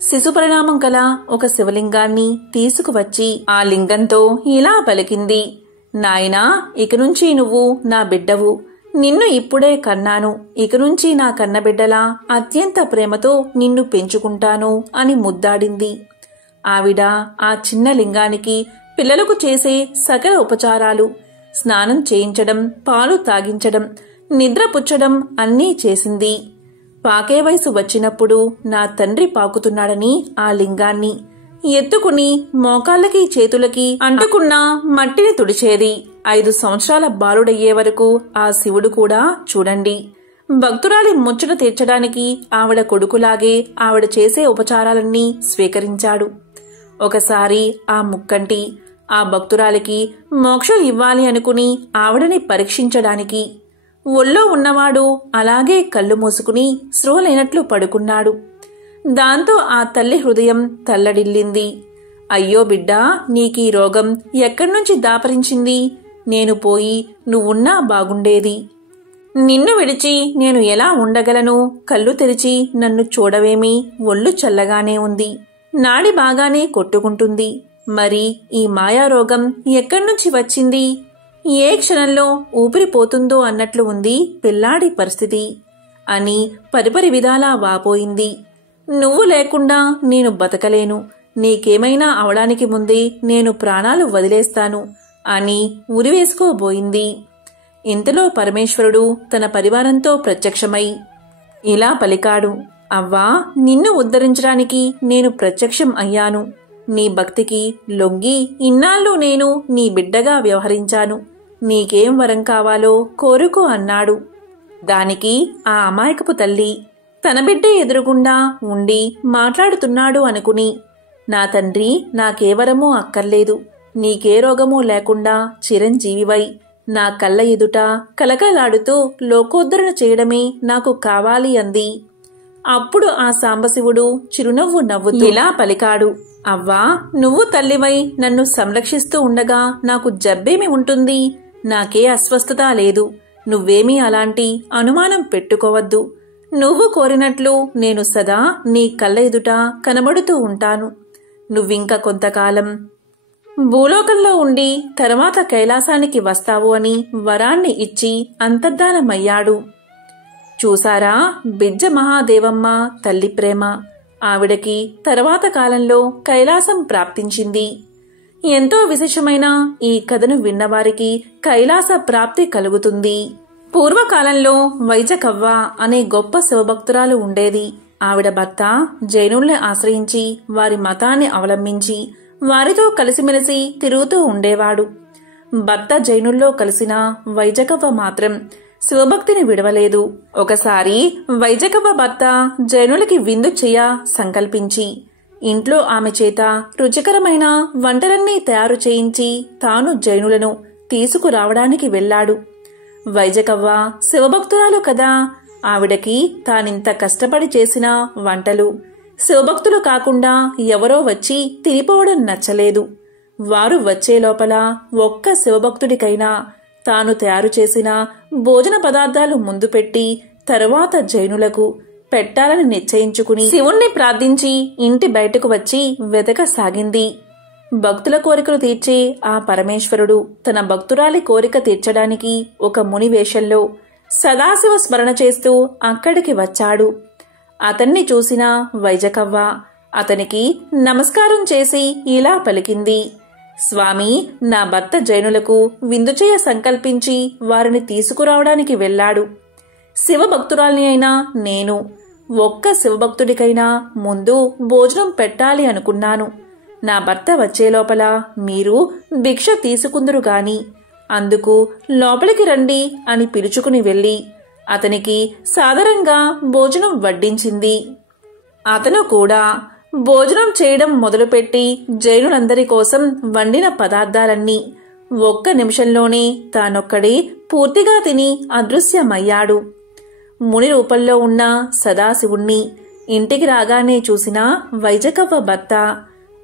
శిశుపరిణామం గల ఒక శివలింగాన్ని తీసుకువచ్చి ఆ లింగంతో ఇలా పలికింది: నాయనా, ఇక నుంచి నువ్వు నా బిడ్డవు. నిన్ను ఇప్పుడే కన్నాను. ఇక నుంచి నా కన్నబిడ్డలా అత్యంత ప్రేమతో నిన్ను పెంచుకుంటాను అని ముద్దాడింది. ఆవిడ ఆ చిన్న లింగానికి పిల్లలకు చేసే సకల ఉపచారాలు, స్నానం చేయించడం, పాలు తాగించడం, నిద్రపుచ్చడం అన్నీ చేసింది. పాకే వయసు వచ్చినప్పుడు నా తండ్రి పాకుతున్నాడని ఆ లింగాన్ని ఎత్తుకుని మోకాళ్ళకి చేతులకి అంటుకున్న మట్టిని తుడిచేది. 5 సంవత్సరాల బాలుడయ్యే వరకు ఆ శివుడు కూడా చూడండి, భక్తురాలి ముచ్చట తీర్చడానికి ఆవిడ కొడుకులాగే ఆవిడ చేసే ఉపచారాలన్నీ స్వీకరించాడు. ఒకసారి ఆ ముక్కంటి ఆ భక్తురాలికి మోక్షం ఇవ్వాలి అనుకుని ఆవిడని పరీక్షించడానికి ఒళ్ళో ఉన్నవాడు అలాగే కళ్ళు మూసుకుని స్పృహలేనట్లు పడుకున్నాడు. దాంతో ఆ తల్లి హృదయం తల్లడిల్లింది. అయ్యో బిడ్డా, నీకీ రోగం ఎక్కడ్నుంచి దాపరించింది? నేను పోయి నువ్వున్నా బాగుండేది. నిన్ను విడిచి నేను ఎలా ఉండగలను? కళ్ళు తెరిచి నన్ను చూడవేమి? ఒళ్ళు చల్లగానే ఉంది, నాడి బాగానే కొట్టుకుంటుంది. మరి ఈ మాయారోగం ఎక్కడ్నుంచి వచ్చింది? ఏ క్షణంలో ఊపిరిపోతుందో అన్నట్లు ఉంది పిల్లాడి పరిస్థితి అని పరిపరి విధాలా వాపోయింది. నువ్వు లేకుండా నేను బతకలేను. నీకేమైనా అవడానికి ముందే నేను ప్రాణాలు వదిలేస్తాను అని ఉరివేసుకోబోయింది. ఇంతలో పరమేశ్వరుడు తన పరివారంతో ప్రత్యక్షమై ఇలా పలికాడు: అవ్వా, నిన్ను ఉద్ధరించడానికి నేను ప్రత్యక్షం అయ్యాను. నీ భక్తికి లొంగి ఇన్నాళ్ళు నేను నీ బిడ్డగా వ్యవహరించాను. నీకేం వరం కావాలో కోరుకో అన్నాడు. దానికి ఆ అమాయకపు తల్లి తన బిడ్డ ఎదురుగుండా ఉండి మాట్లాడుతున్నాడు అనుకుని, నా తండ్రి, నాకే వరమూ అక్కర్లేదు. నీకే రోగమూ లేకుండా చిరంజీవివై నా కళ్ళ ఎదుట కలకలాడుతూ లోకోద్ధరణ చేయడమే నాకు కావాలి అంది. అప్పుడు ఆ సాంబశివుడు చిరునవ్వు నవ్వుతూ ఇలా పలికాడు: అవ్వా, నువ్వు తల్లివై నన్ను సంరక్షిస్తూ ఉండగా నాకు జబ్బేమి ఉంటుంది? నాకే అస్వస్థత లేదు. నువ్వేమీ అలాంటి అనుమానం పెట్టుకోవద్దు. నువ్వు కోరినట్లు నేను సదా నీ కళ్ళ ఎదుట కనబడుతూ ఉంటాను. నువ్వింక కొంతకాలం భూలోకంలో ఉండి తర్వాత కైలాసానికి వస్తావు అని వరాన్ని ఇచ్చి అంతర్ధానమయ్యాడు. చూసారా బిజ్జ మహాదేవమ్మ తల్లి ప్రేమ. ఆవిడకి తర్వాత కాలంలో కైలాసం ప్రాప్తించింది. ఎంతో విశేషమైన ఈ కథను విన్నవారికి కైలాస ప్రాప్తి కలుగుతుంది. పూర్వకాలంలో వైజకవ్వ అనే గొప్ప శివభక్తురాలు ఉండేది. ఆవిడ భర్త జైనుల్ని ఆశ్రయించి వారి మతాన్ని అవలంబించి వారితో కలిసిమెలిసి తిరుగుతూ ఉండేవాడు. భర్త జైనుల్లో కలిసిన వైజకవ్వ మాత్రం శివభక్తిని విడవలేదు. ఒకసారి వైజకవ్వ భర్త జైనులకి విందు చేయ సంకల్పించి ఇంట్లో ఆమె చేత రుచికరమైన వంటలన్నీ తయారు చేయించి తాను జైనులను తీసుకురావడానికి వెళ్లాడు. వైజకవ్వ శివభక్తురాలు కదా, ఆవిడకి తానింత కష్టపడి చేసిన వంటలు శివభక్తులు కాకుండా ఎవరో వచ్చి తినిపోవడం నచ్చలేదు. వారు వచ్చే లోపల ఒక్క శివభక్తుడికైనా తాను తయారు చేసిన భోజన పదార్థాలు ముందు పెట్టి తరువాత జైనులకు పెట్టాలని నిశ్చయించుకుని శివుణ్ణి ప్రార్థించి ఇంటి బయటకు వచ్చి వెతకసాగింది. భక్తుల కోరికలు తీర్చే ఆ పరమేశ్వరుడు తన భక్తురాలి కోరిక తీర్చడానికి ఒక ముని వేషంలో సదాశివ స్మరణ చేస్తూ అక్కడికి వచ్చాడు. అతన్ని చూసిన వైజకవ్వ అతనికి నమస్కారం చేసి ఇలా పలికింది: స్వామి, నా భర్త జైనులకు విందు చేయ సంకల్పించి వారిని తీసుకురావడానికి వెళ్లాడు. శివభక్తురాల్ని అయినా నేను ఒక్క శివభక్తుడికైనా ముందు భోజనం పెట్టాలి అనుకున్నాను. నా భర్త వచ్చే లోపల మీరు భిక్ష తీసుకుందురు గాని అందుకు లోపలికి రండి అని పిలుచుకుని వెళ్ళి అతనికి సాదరంగా భోజనం వడ్డించింది. అతను కూడా భోజనం చేయడం మొదలుపెట్టి జైనులందరి కోసం వండిన పదార్థాలన్నీ ఒక్క నిమిషంలోనే తానొక్కడే పూర్తిగా తిని అదృశ్యమయ్యాడు. ముని రూపంలో ఉన్న సదాశివుణ్ణి ఇంటికి రాగానే చూసిన వైజకవ్వ భర్త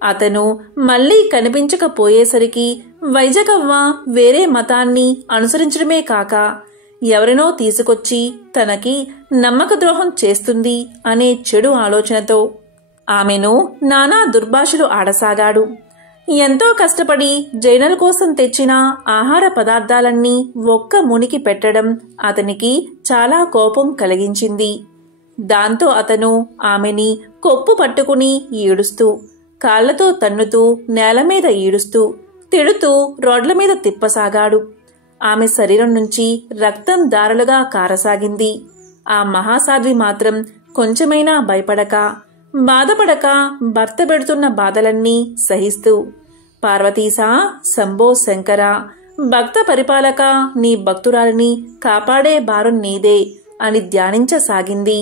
అతను మళ్లీ కనిపించకపోయేసరికి వైజకవ్వ వేరే మతాన్ని అనుసరించడమే కాక ఎవరినో తీసుకొచ్చి తనకి నమ్మకద్రోహం చేస్తుంది అనే చెడు ఆలోచనతో ఆమెను నానా దుర్భాషలు ఆడసాగాడు. ఎంతో కష్టపడి జైనుల కోసం తెచ్చిన ఆహార పదార్థాలన్నీ ఒక్క మునికి పెట్టడం అతనికి చాలా కోపం కలిగించింది. దాంతో అతను ఆమెని కొప్పు పట్టుకుని ఈడుస్తూ, కాళ్లతో తన్నుతూ, నేలమీద ఈడుస్తూ, తిడుతూ రోడ్ల మీద తిప్పసాగాడు. ఆమె శరీరం నుంచి రక్తం ధారలుగా కారసాగింది. ఆ మహాసాధ్వి మాత్రం కొంచెమైనా భయపడక, బాధపడక భర్త పెడుతున్న బాధలన్నీ సహిస్తూ, పార్వతీసా శంభో శంకర, భక్త పరిపాలక, నీ భక్తురాలిని కాపాడే భారం నీదే అని ధ్యానించసాగింది.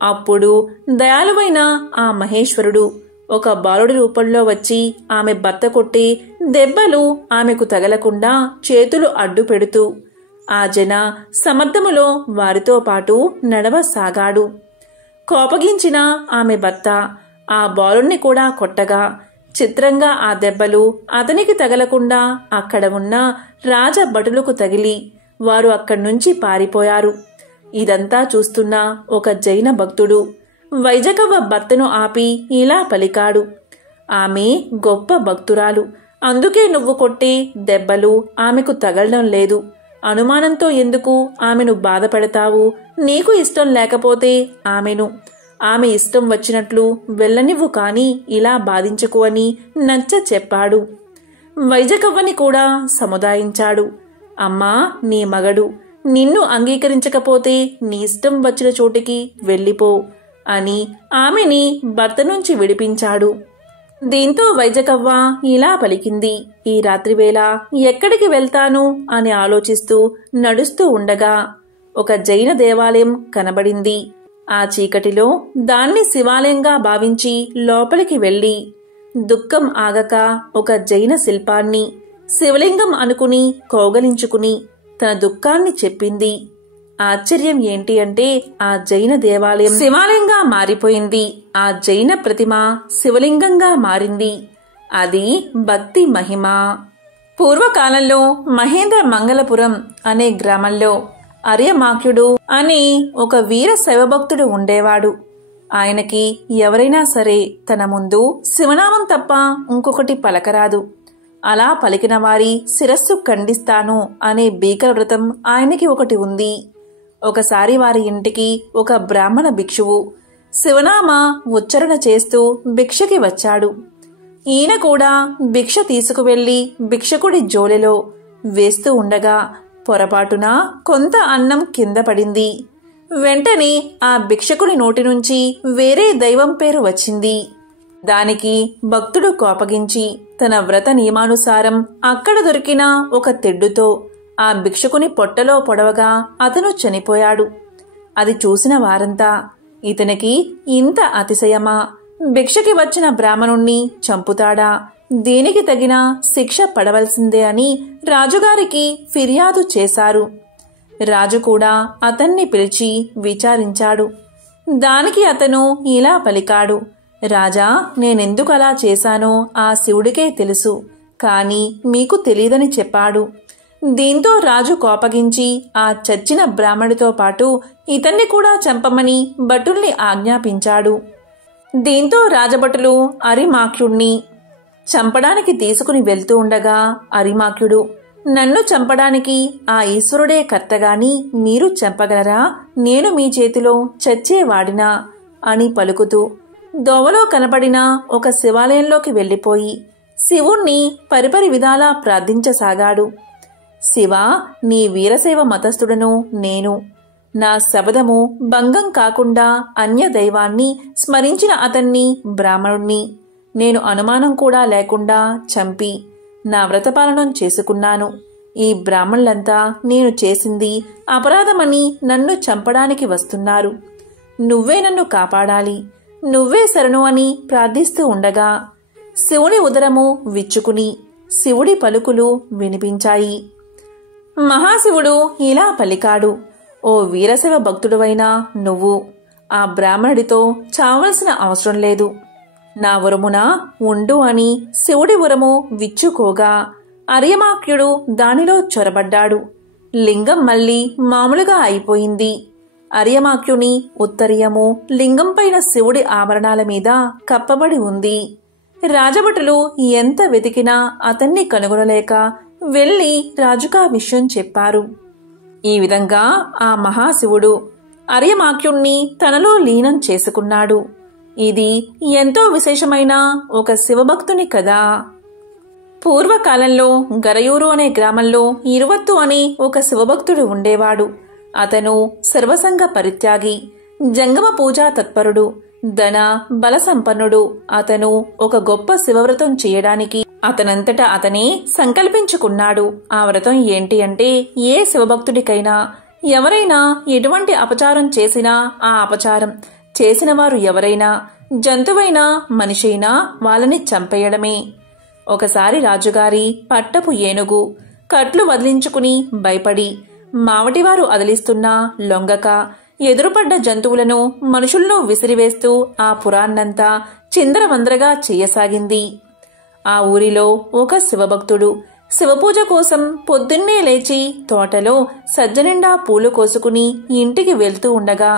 అప్పుడు దయాళువైన ఆ మహేశ్వరుడు ఒక బాలుడి రూపంలో వచ్చి ఆమె భర్త కొట్టి దెబ్బలు ఆమెకు తగలకుండా చేతులు అడ్డు పెడుతూ ఆ జన సమర్థములో వారితో పాటు నడవసాగాడు. కోపగించిన ఆమె భర్త ఆ బాలుణ్ణి కూడా కొట్టగా చిత్రంగా ఆ దెబ్బలు అతనికి తగలకుండా అక్కడ ఉన్న రాజభటులకు తగిలి వారు అక్కడ్నుంచి పారిపోయారు. ఇదంతా చూస్తున్న ఒక జైన భక్తుడు వైజకవ్వ భర్తను ఆపి ఇలా పలికాడు, ఆమె గొప్ప భక్తురాలు, అందుకే నువ్వు కొట్టే దెబ్బలు ఆమెకు తగలడం లేదు. అనుమానంతో ఎందుకు ఆమెను బాధపెడతావు? నీకు ఇష్టం లేకపోతే ఆమె ఇష్టం వచ్చినట్లు వెళ్ళనివ్వు, కాని ఇలా బాధించకు అని నచ్చ చెప్పాడు. వైజకవ్వని కూడా సముదాయించాడు. అమ్మా, నీ మగడు నిన్ను అంగీకరించకపోతే నీ ఇష్టం వచ్చిన చోటికి వెళ్ళిపో అని ఆమెని భర్త నుంచి విడిపించాడు. దీంతో వైజకవ్వ ఇలా పలికింది, ఈ రాత్రివేళ ఎక్కడికి వెళ్తాను అని ఆలోచిస్తూ నడుస్తూ ఉండగా ఒక జైన దేవాలయం కనబడింది. ఆ చీకటిలో దాన్ని శివాలయంగా భావించి లోపలికి వెళ్లి దుఃఖం ఆగక ఒక జైన శిల్పాన్ని శివలింగం అనుకుని కౌగలించుకుని తన దుఃఖాన్ని చెప్పింది. ఆశ్చర్యం ఏంటి అంటే ఆ జైన దేవాలయం శివాలయంగా మారిపోయింది. ఆ జైన ప్రతిమ శివలింగంగా మారింది. అది భక్తి మహిమ. పూర్వకాలంలో మహేంద్ర మంగళపురం అనే గ్రామంలో అర్యమాఖ్యుడు అనే ఒక వీర శైవభక్తుడు ఉండేవాడు. ఆయనకి ఎవరైనా సరే తన ముందు శివనామం తప్ప ఇంకొకటి పలకరాదు. అలా పలికిన వారి శిరస్సు ఖండిస్తాను అనే భీకర వ్రతం ఆయనకి ఒకటి ఉంది. ఒకసారి వారి ఇంటికి ఒక బ్రాహ్మణ భిక్షువు శివనామ ఉచ్చరణ చేస్తూ భిక్షకి వచ్చాడు. ఈయన కూడా భిక్ష తీసుకువెళ్లి భిక్షకుడి జోలెలో వేస్తూ ఉండగా పొరపాటున కొంత అన్నం కింద పడింది. వెంటనే ఆ భిక్షకుడి నోటి నుంచి వేరే దైవం పేరు వచ్చింది. దానికి భక్తుడు కోపగించి తన వ్రత నియమానుసారం అక్కడ దొరికిన ఒక తెడ్డుతో ఆ భిక్షకుని పొట్టలో పొడవగా అతను చనిపోయాడు. అది చూసిన వారంతా ఇతనికి ఇంత అతిశయమా? భిక్షకి వచ్చిన బ్రాహ్మణుణ్ణి చంపుతాడా? దీనికి తగిన శిక్ష పడవలసిందే అని రాజుగారికి ఫిర్యాదు చేశారు. రాజు కూడా అతన్ని పిలిచి విచారించాడు. దానికి అతను ఇలా పలికాడు, రాజా, నేనెందుకు అలా చేశానో ఆ శివుడికే తెలుసు, కాని మీకు తెలీదని చెప్పాడు. దీంతో రాజు కోపగించి ఆ చచ్చిన బ్రాహ్మడితో పాటు ఇతన్ని కూడా చంపమని భటుల్ని ఆజ్ఞాపించాడు. దీంతో రాజభటులు అరిమాఖ్యుణ్ణి చంపడానికి తీసుకుని వెళ్తూ ఉండగా అరిమాఖ్యుడు, నన్ను చంపడానికి ఆ ఈశ్వరుడే కర్తగాని మీరు చంపగలరా? నేను మీ చేతిలో చచ్చేవాడినా అని పలుకుతూ దోవలో కనపడిన ఒక శివాలయంలోకి వెళ్లిపోయి శివుణ్ణి పరిపరి విధాలా ప్రార్థించసాగాడు. శివా, నీ వీరశైవ మతస్థుడను నేను. నా శబదము భంగం కాకుండా అన్య దైవాన్ని స్మరించిన అతన్ని బ్రాహ్మణుణ్ణి నేను అనుమానం కూడా లేకుండా చంపి నా వ్రతపాలనం చేసుకున్నాను. ఈ బ్రాహ్మణులంతా నేను చేసింది అపరాధమని నన్ను చంపడానికి వస్తున్నారు. నువ్వే నన్ను కాపాడాలి, నువ్వే శరణు అని ప్రార్థిస్తూ ఉండగా శివుని ఉదరము విచ్చుకుని శివుడి పలుకులు వినిపించాయి. మహాశివుడు ఇలా పలికాడు, ఓ వీరశైవ భక్తుడువైన నువ్వు ఆ బ్రాహ్మణుడితో చావలసిన అవసరం లేదు, నా ఉరమున ఉండు అని శివుడి ఉరము విచ్చుకోగా అర్యమాఖ్యుడు దానిలో చొరబడ్డాడు. లింగం మళ్ళీ మామూలుగా అయిపోయింది. అర్యమాఖ్యుని ఉత్తరీయము లింగం పైన శివుడి ఆభరణాల మీద కప్పబడి ఉంది. రాజభటులు ఎంత వెతికినా అతన్ని కనుగొనలేక వెళ్లి రాజుకా విషయం చెప్పారు. ఈ విధంగా ఆ మహాశివుడు అర్యమాఖ్యుణ్ణి తనలో లీనం చేసుకున్నాడు. ఇది ఎంతో విశేషమైన ఒక శివభక్తుని కదా. పూర్వకాలంలో గరయూరు అనే గ్రామంలో ఇరువత్తు అని ఒక శివభక్తుడు ఉండేవాడు. అతను సర్వసంగ పరిత్యాగి, జంగమ పూజా తత్పరుడు, ధన బల సంపన్నుడు. అతను ఒక గొప్ప శివవ్రతం చేయడానికి అతనంతటా అతనే సంకల్పించుకున్నాడు. ఆ వ్రతం ఏంటి అంటే, ఏ శివభక్తుడికైనా ఎవరైనా ఎటువంటి అపచారం చేసినా ఆ అపచారం చేసిన వారు ఎవరైనా జంతువైనా మనిషైనా వాళ్ళని చంపేయడమే. ఒకసారి రాజుగారి పట్టపు ఏనుగు కట్లు వదిలించుకుని భయపడి మావటివారు అదిలిస్తున్నా లొంగక ఎదురుపడ్డ జంతువులను మనుషుల్లో విసిరివేస్తూ ఆ పురాన్నంతా చిందరవందరగా చేయసాగింది. ఆ ఊరిలో ఒక శివభక్తుడు శివపూజ కోసం పొద్దున్నే లేచి తోటలో సజ్జనిండా పూలు కోసుకుని ఇంటికి వెళ్తూ ఉండగా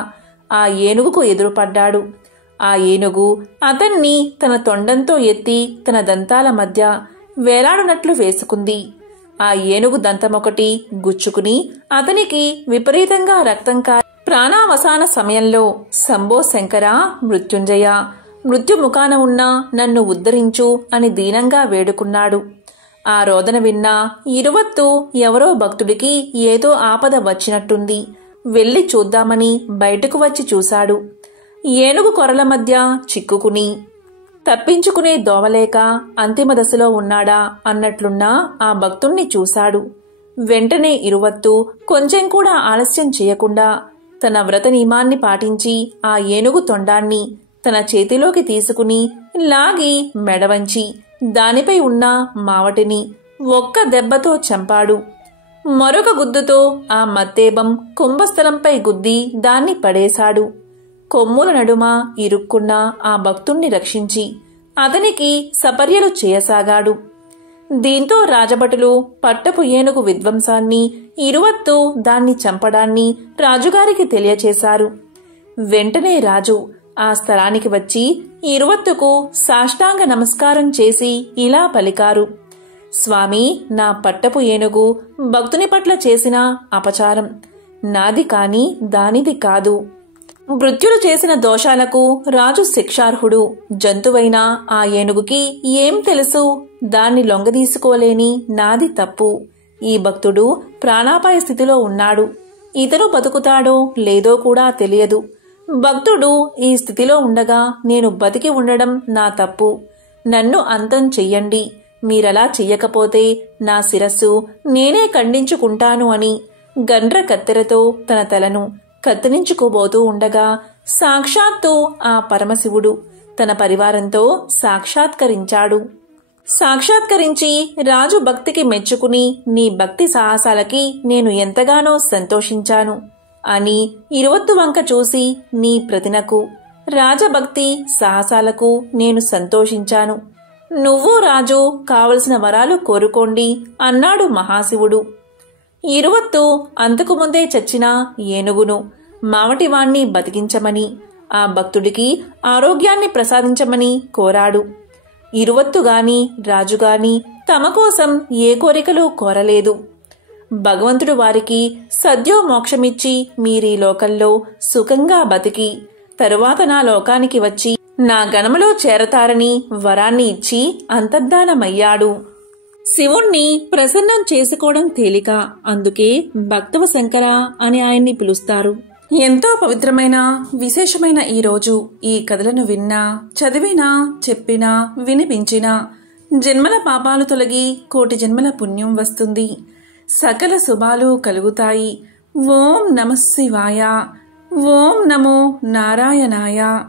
ఆ ఏనుగుకు ఎదురుపడ్డాడు. ఆ ఏనుగు అతన్ని తన తొండంతో ఎత్తి తన దంతాల మధ్య వేలాడునట్లు వేసుకుంది. ఆ ఏనుగు దంతమొకటి గుచ్చుకుని అతనికి విపరీతంగా రక్తం కారి ప్రాణావసాన సమయంలో శంభో శంకర మృత్యుంజయ, మృత్యుముఖాన ఉన్న నన్ను ఉద్ధరించు అని దీనంగా వేడుకున్నాడు. ఆ రోదన విన్న ఇరువత్తు ఎవరో భక్తుడికి ఏదో ఆపద వచ్చినట్టుంది, వెళ్లి చూద్దామని బయటకు వచ్చి చూశాడు. ఏనుగు కొరల మధ్య చిక్కుకుని తప్పించుకునే దోవలేక అంతిమ దశలో ఉన్నాడా అన్నట్లున్న ఆ భక్తుణ్ణి చూశాడు. వెంటనే ఇరువత్తు కొంచెం కూడా ఆలస్యం చేయకుండా తన వ్రత నియమాన్ని పాటించి ఆ ఏనుగు తొండాన్ని తన చేతిలోకి తీసుకుని లాగి మెడవంచి దానిపై ఉన్న మావటిని ఒక్క దెబ్బతో చంపాడు. మరొక గుద్దుతో ఆ మత్తేబం కుంభస్థలంపై గుద్ది దాన్ని పడేశాడు. కొమ్ముల నడుమ ఇరుక్కున్న ఆ భక్తుణ్ణి రక్షించి అతనికి సపర్యలు చేయసాగాడు. దీంతో రాజభటులు పట్టపు ఏనుగు విధ్వంసాన్ని, ఇరువత్తు దాన్ని చంపడాన్ని రాజుగారికి తెలియచేశారు. వెంటనే రాజు ఆ స్థలానికి వచ్చి ఇరువత్తుకు సాష్టాంగ నమస్కారం చేసి ఇలా పలికారు, స్వామి, నా పట్టపు ఏనుగు భక్తుని పట్ల చేసిన అపచారం నాది కాని దానిది కాదు. మృత్యులు చేసిన దోషాలకు రాజు శిక్షార్హుడు. జంతువైన ఆ ఏనుగుకి ఏం తెలుసు? దాన్ని లొంగదీసుకోలేని నాది తప్పు. ఈ భక్తుడు ప్రాణాపాయ స్థితిలో ఉన్నాడు. ఇతను బతుకుతాడో లేదో కూడా తెలియదు. భక్తుడు ఈ స్థితిలో ఉండగా నేను బతికి ఉండడం నా తప్పు. నన్ను అంతం చెయ్యండి. మీరలా చెయ్యకపోతే నా శిరస్సు నేనే ఖండించుకుంటాను అని గండ్ర కత్తెరతో తన తలను కత్తిరించుకోబోతూ ఉండగా సాక్షాత్తు ఆ పరమశివుడు తన పరివారంతో సాక్షాత్కరించి రాజు భక్తికి మెచ్చుకుని నీ భక్తి సాహసాలకి నేను ఎంతగానో సంతోషించాను అని ఇరువత్తు వంక చూసి నీ ప్రతినకు రాజభక్తి సాహసాలకు నేను సంతోషించాను. నువ్వు రాజు కావలసిన వరాలు కోరుకోండి అన్నాడు మహాశివుడు. ఇరువత్తు అంతకుముందే చచ్చిన ఏనుగును మావటివాణ్ణి బతికించమని ఆ భక్తుడికి ఆరోగ్యాన్ని ప్రసాదించమని కోరాడు. ఇరువత్తుగాని రాజుగాని తమ కోసం ఏ కోరికలు కోరలేదు. భగవంతుడు వారికి సద్యో మోక్షమిచ్చి మీరీ లోకంలో సుఖంగా బతికి తరువాత నా లోకానికి వచ్చి నా గణములో చేరతారని వరాన్ని ఇచ్చి అంతర్ధానమయ్యాడు. శివుణ్ణి ప్రసన్నం చేసుకోవడం తేలిక, అందుకే భక్తవ శంకర అని ఆయన్ని పిలుస్తారు. ఎంతో పవిత్రమైన విశేషమైన ఈ రోజు ఈ కథలను విన్నా, చదివినా, చెప్పినా, వినిపించినా జన్మల పాపాలు తొలగి కోటి జన్మల పుణ్యం వస్తుంది. సకల శుభాలు కలుగుతాయి. ఓం నమః శివాయ. ఓం నమో నారాయణాయ.